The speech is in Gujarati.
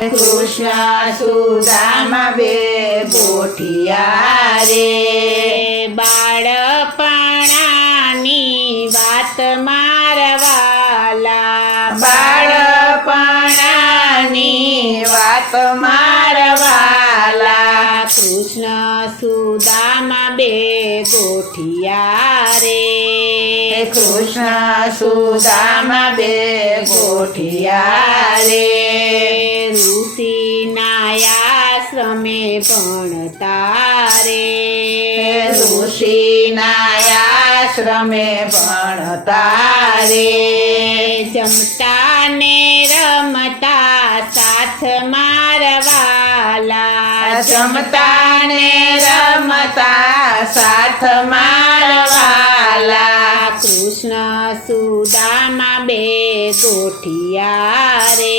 કૃષ્ણ સુદામા બે ગોઠિયા રે બાળપણાની વાત મારવાલા બાળપણાની વાત મારવાલા કૃષ્ણ સુદામા બે ગોઠિયા રે કૃષ્ણ સુદામા બે ગોઠિયા રે ઋષિના આશ્રમે ભણતા રે ઋષિના આશ્રમે ભણતા રે જમતા ને રમતા સાથ મારવાલા જમતા ને રમતા સાથ મારવાલા કૃષ્ણ સુદામા બે ગોઠિયા રે